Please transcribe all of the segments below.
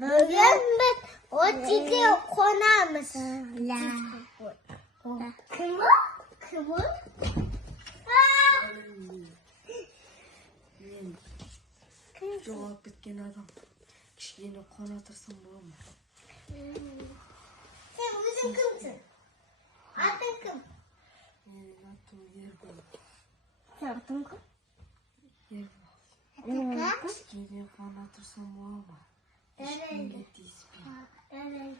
Bugün biz otelde konağımız. Kıvır. Жоғалып кеткен адам кішкене қонатырсам бола ма? Sen özün kimsin? Adın kim? Менің атым Ербол. Sen adın kim? Ербол. Adın kaç? Кішкене қонатырсам бола ма? Ешкімге тиіспей.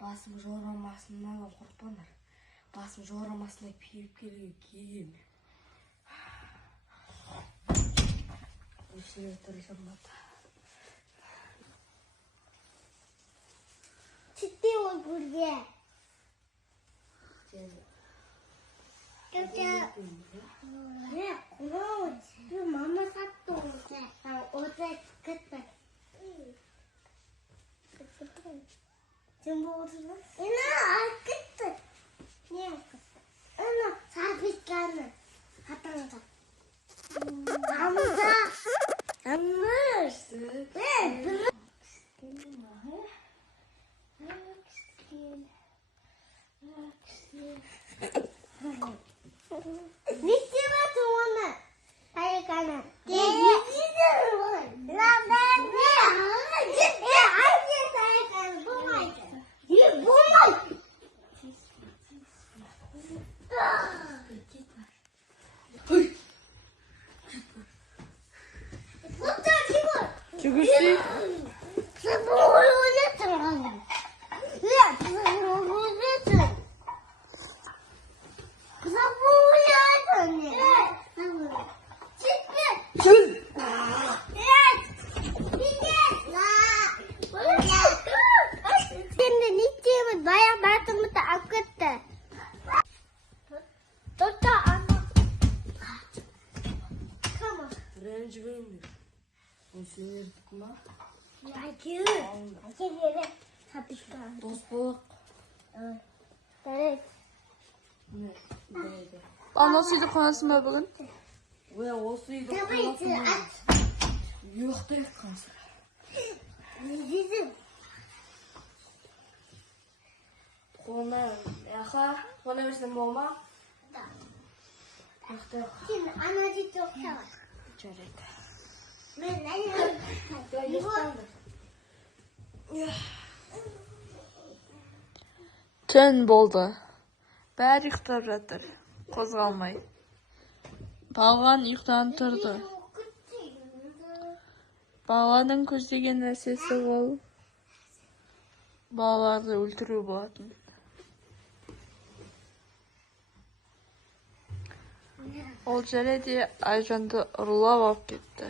Басым жорамасынан қорықпаңдар. Басым жорамасына періп келген. Еще тұрсам бата. Ciddi ol buraya. Kötü. Ne? Konuş. Bir mama sattı orada. Ben orada gittim. Sen bu orada. İna gitti. Niye gitti? Ana sabitlendi. Hatta Hamza. Yanlış. Ben. Bitti mi tuğunu? Hayır kanan. Bitti mi? Lan ben ne? Hayır kanan. Bu maydı. Bu maydı. Чугуши? Sen bu oyunu tanıdın. Ya sen bu oyunu tanıdın. Sen bu oyunu tanıdın. Çıktı. Çül! Evet. Bitti. Şimdi niçin bayağı batımı da akıttı. Tut da anla. Tamam. Ренжімеңдер. Ол сендердікі ма? Acı. Acı yere sapışkan. Дос болақ. Evet. Не, дейді. Анасы үйде қонасың ба бүгін? Ой, осы үйді Tabii ki қонақпын. aç. Ұйықтайық қанша. Bizim. Қона, қона берсем бола ма? Da. Ұйықтайық. Şimdi anacı çok sever. Жарайды. Ben ne Ұйықтаңдар. Түн болды. Бәрі ұйықтап жатыр. Қозғалмай. Балған ұйықтан тұрды. Баланың көздеген нәрсесі ол балаларды өлтіру болатын. Ол жерде де Айжанды ұрлап алып кетті.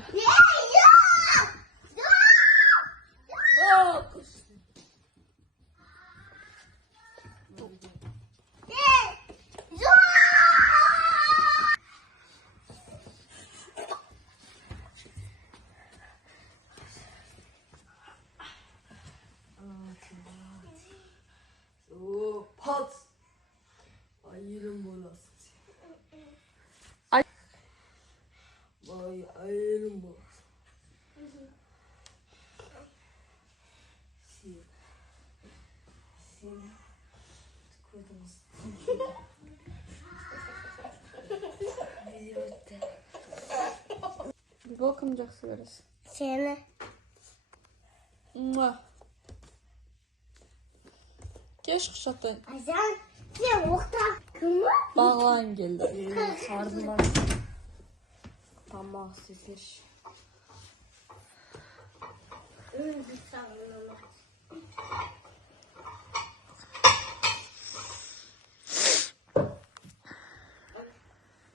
О, пац! Айырым боласың сен. Ай. Бай, айырым боласың. Сен көзіңіз. Видео өтті. Бұл кім жақсы көресің? Seni. Кеш құшақтан. Azan. Sen okta. Kımı? Бағлан келді. Сардыман. Тамақ істесерші.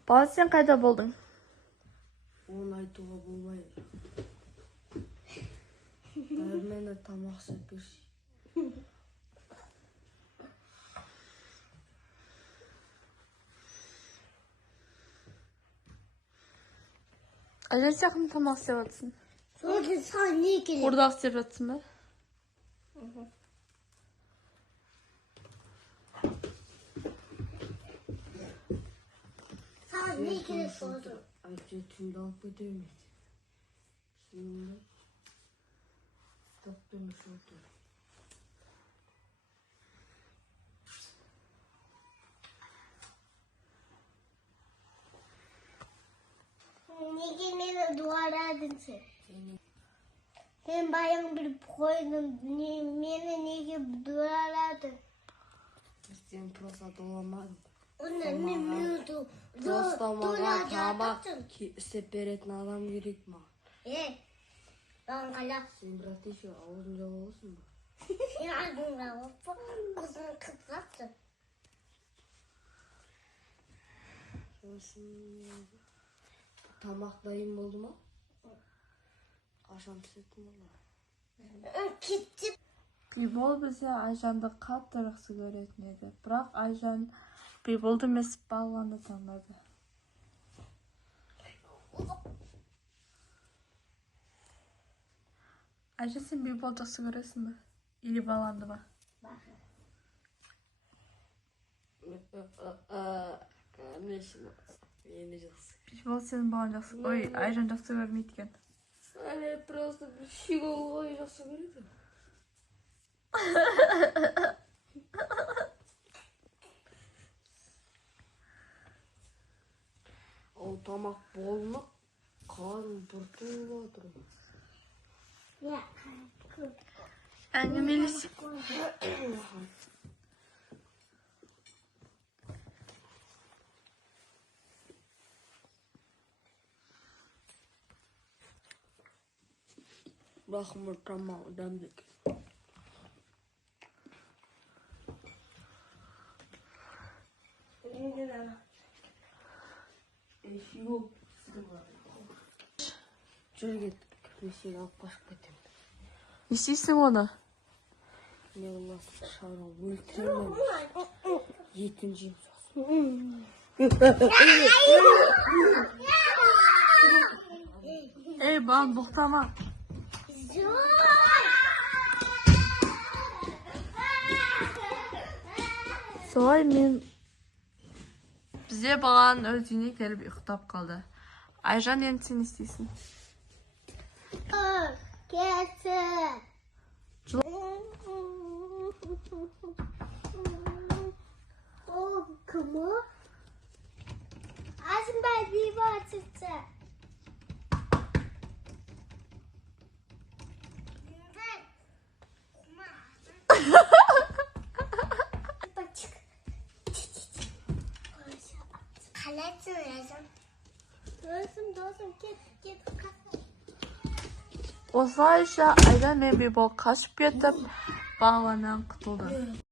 Бала, сен қайда болдың? Оны айтуға болмайды. Бәрімен де тамақ істесерші. Әже сияқты тамақ істеп жатсың. Sonra sen ne gelir? Қуырдақ істеп жатсың ба? Sen ne gelir sordun? Әйтсе түнді алып кетеміз. Dönmüş oldu. Nega meni dualading sen? Sen bayang bilib qo'yding. Meni nega dualading? Sen просто dolamadım. Uni nima Просто manga tamak istep berетін adam керек mаған. Ben qala. Sen бірақ еще аузын жауып аласың ба? Sen ağzını alıp kızını kıtlattın. Тамақ дайын болды ма? Қашан пісетін болады? Кетті. Бибол bize Aycan'da қатты жақсы көретін еді. Бірақ Aycan Биболды емес балуанды таңдады. Aycan sen Биболды жақсы көресің бе? Или балуанды ба? Мені жақсы. Бибол сенің балуан жақсы. Ой, Aycan жақсы көрмейді екен. Әлі просто бір шиголғой жақсы көреді. Ол тамақ болмақ, қарным бұртылып отыр. Ya. Әңгімелесек. Бақымыр тамақ дәмдік. Жүр кет, кірмесек алып қашып кетемін. Не істейсің оны? Не болмасын, шағырын өлтіремін. Етін жеймін сосын. Ей, балам, боқтама. Солай Бізде баланың өз үйіне келіп ұйықтап қалды. Айжан, енді сен не істейсің? Kesin. O kumu. Azim ben bir batırsa. Kaletsin yazım. Dostum git. Осылайша Айжан мен Бибол қашып кетіп, балуаннан құтылды.